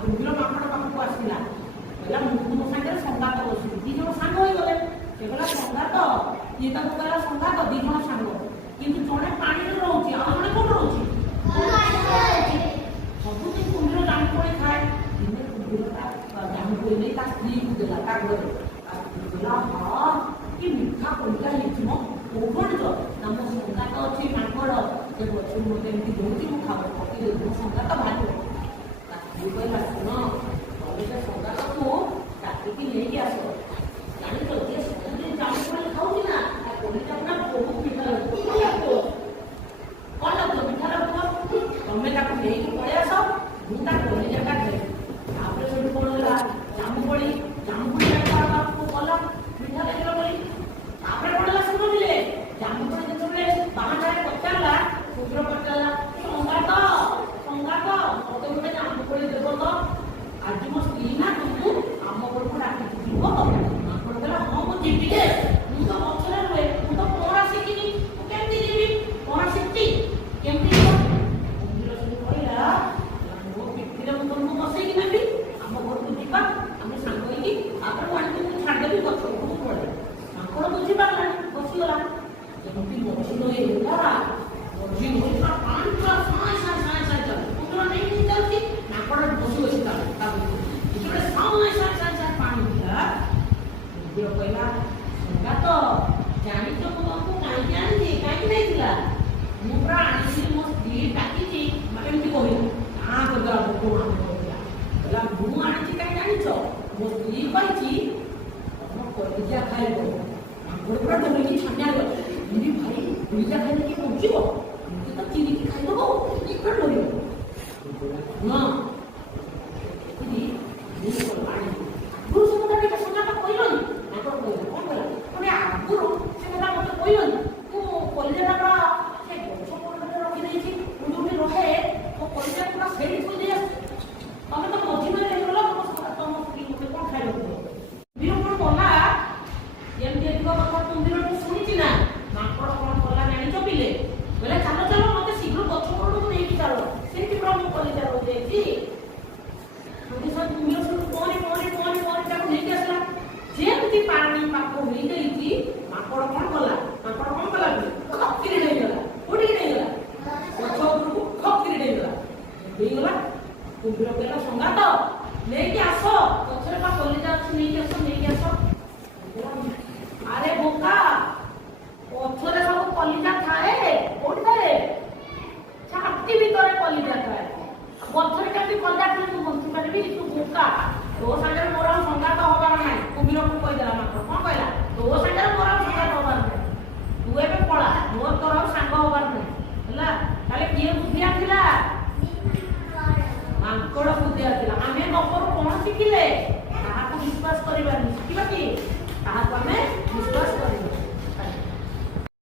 କୁମ୍ଭୀର ମାଙ୍କଡ଼ ପାଖକୁ ଆସିଲା, କହିଲା ମୁଁ ମୋ ସାଙ୍ଗରେ ସଙ୍ଗାତ ବସିବି। ଦି ଜଣ ସାଙ୍ଗ ହେଇଗଲେ। ସେ କହିଲା ସଙ୍ଗାତ, ଇଏ ତାକୁ କହିଲା ସଙ୍ଗାତ, ଦି ଜଣ ସାଙ୍ଗ। କିନ୍ତୁ ଜଣେ ପାଣିରେ ରହୁଛି, ଆଉ ଜଣେ କୋଉଠି ରହୁଛି? ସବୁଦିନ କୁମ୍ଭୀର ଜାମୁକୋଳି ଖାଏ। ଦିନେ କୁମ୍ଭୀରଟା ଜାମୁକୋଳି ନେଇ ତା ସ୍ତ୍ରୀକୁ ଦେଲା, ତା ଘରେ। ତା ସ୍ତ୍ରୀ କହିଲା ହଁ କି ମିଠା କୋଳିଟା ହେଇଛି ମ, କୋଉଠୁ ଆଣିଛ? ନା ମୋ ସଙ୍ଗାତ ଅଛି ମାଙ୍କଡ଼, ସେ ଗଛରୁ ମୋତେ ଏମିତି ଦଉଛି, ମୁଁ ଖାଉ ପକେଇ ମୋ ସଙ୍ଗାତ ବାହାରିବ। ତା ସ୍ତ୍ରୀ କହିଲା ଶୁଣ, ତମେ ସେ ସଙ୍ଗାତକୁ କାଟିକି ନେଇକି ଆସ। ଜାଣିଛ ଯିଏ ସବୁଦିନ ଜାମୁକୋଳି ଖାଉଛି ନା, ତା କୋଳିଟା ପୁରା ବହୁତ ମିଠା ଲାଗୁଛି। କଣ ଲାଗୁଛ? ମିଠା ଲାଗୁଛ? ତମେ ତାକୁ ନେଇକି ପଳେଇ ଆସ, ମୁଁ ତା କୋଳିଟା ଖାଇବି। ତାପରେ ସେଠୁ କଣ ହେଲା, ଜାମୁକୋଳି ପାଖକୁ ଗଲା, ମିଠା ଲାଗିଲା ବୋଲି। ତାପରେ କଣ ହେଲା ଶୁଣିଲେ, ଜାମୁକୋଳି ଯେତେବେଳେ ବାହାରେ ପଚାରିଲା, କୁମ୍ଭୀର ପଚାରିଲା ସଙ୍ଗାତ ମତେ ଗୋଟେ ଜାମୁକୋଳି ଦେବ ତ, ଆଜି ମୋ ସ୍ତ୍ରୀ ନା ତମକୁ ଆମ ଘରକୁ ଡାକିକି ଯିବ। ମାଙ୍କଡ଼ କହିଲା ହଁ ମୁଁ ଯିବି ଯେ, ମୁଁ ତ ଗଛରେ ରୁହେ, ମୁଁ ତ ପହଁରା ଶିଖିନି, ମୁଁ କେମିତି ଯିବି? ପହଁରା ଶିଖିଛି କେମିତି ଯିବ? କୁମ୍ଭୀର ସେଠୁ କହିଲା ମୋ ପିଠିରେ ମୁଁ ତମକୁ ବସେଇକି ନେବି, ଆମ ଘରକୁ ଯିବା, ଆମେ ସାଙ୍ଗ ହେଇକି, ତାପରେ ମୁଁ ଆଣିକି ମୁଁ ଛାଡ଼ିଦେବି ଗଛ ଉପରକୁ ପଳେଇ। ମାଙ୍କଡ଼ ବୁଝିପାରିଲାନି, ବସିଗଲା। ଯେମିତି ମଝି ନଈ ହେଲା, ମଝି ନଈ ପୁରା ପାଣି ପୁରା ସାଇଁ ଚାଲୁ, କୁମ୍ଭୀର ନେଇକି ଯାଉଛି, ମାଙ୍କଡ଼ ବସି ତା ଯେତେବେଳେ ସାଇଁ ପାଣି ଥିଲା, କୁମ୍ଭୀର କହିଲା ସଙ୍ଗାତ ଜାଣିଛ ମୁଁ ତମକୁ କାହିଁକି ଆଣିଛି? କାହିଁକି ନେଇଥିଲା? ମୁଁ ପୁରା ଆଣିଥିଲି, ମୋ ସ୍ତ୍ରୀ ଡାକିଛି, ମାନେ ଏମିତି କହିଲା। କାଁ କହିଲା କହିଲା ମୁଁ ଆଣିଛି କାହିଁ ଜାଣିଛ? ମୋ ସ୍ତ୍ରୀ କହିଛି ତମ କଲିଜା ଖାଇବ। ମାଙ୍କଡ଼ ପୁରା ଡରିକି ଛାନିଆ ଗଲା, ଭାଇ କଲିଜା ଖାଇଲେ କିଏ ବଞ୍ଚିବ? ଏମିତି ତ ଚିରିକି ଖାଇଦବ, କିଏ ପୁରା ଡରିବ। ହଁ ପାଣି ପାଖ ହେଇଯାଇଛି, ମାଙ୍କଡ଼ କଣ କଲା? ଖକିରି ନେଇଗଲା। କୋଉଠିକି ନେଇଗଲା? ଗଛ ଉପରକୁ ଖକିରି ନେଇଗଲା। କୁମ୍ଭୀର କହିଲା ସଙ୍ଗାତ ନେଇକି ଆସ, ଗଛରେ ବା କଲିଜା ଅଛି, ନେଇକି ଆସ। ଆରେ ବୋକା, ଗଛରେ ସବୁ କଲିଜା ଥାଏ? କୋଉଠି ଥାଏ? ଛାତି ଭିତରେ କଲିଜା ଥାଏ। ଗଛରେ କେମିତି କଲିଜା ଥିଲେ ତୁ ବଞ୍ଚି ପାରିବି? ତୁ ବୋକା, ତୋ ସାଙ୍ଗରେ ମୋର ଆଉ ସଙ୍ଗାତ ହବାର ନାହିଁ। କୁମ୍ଭୀରକୁ କହିଦେଲା ମାଙ୍କଡ଼। କଣ କହିଲା? ତୋ ସାଙ୍ଗରେ ମୋର ଆଉ ସଙ୍ଗାତ ହବାର ନାହିଁ, ତୁ ଏବେ ପଳା, ମୋର ତୋର ଆଉ ସାଙ୍ଗ ହବାର ନାହିଁ ହେଲା। ତାହେଲେ କିଏ ବୁଦ୍ଧିଆ ଥିଲା? ମାଙ୍କଡ଼ ବୁଦ୍ଧିଆ ଥିଲା। ଆମେ ଗପରୁ କଣ ଶିଖିଲେ? କାହାକୁ ବିଶ୍ୱାସ କରିବାନି। ଶିଖିବା କି? କାହାକୁ ଆମେ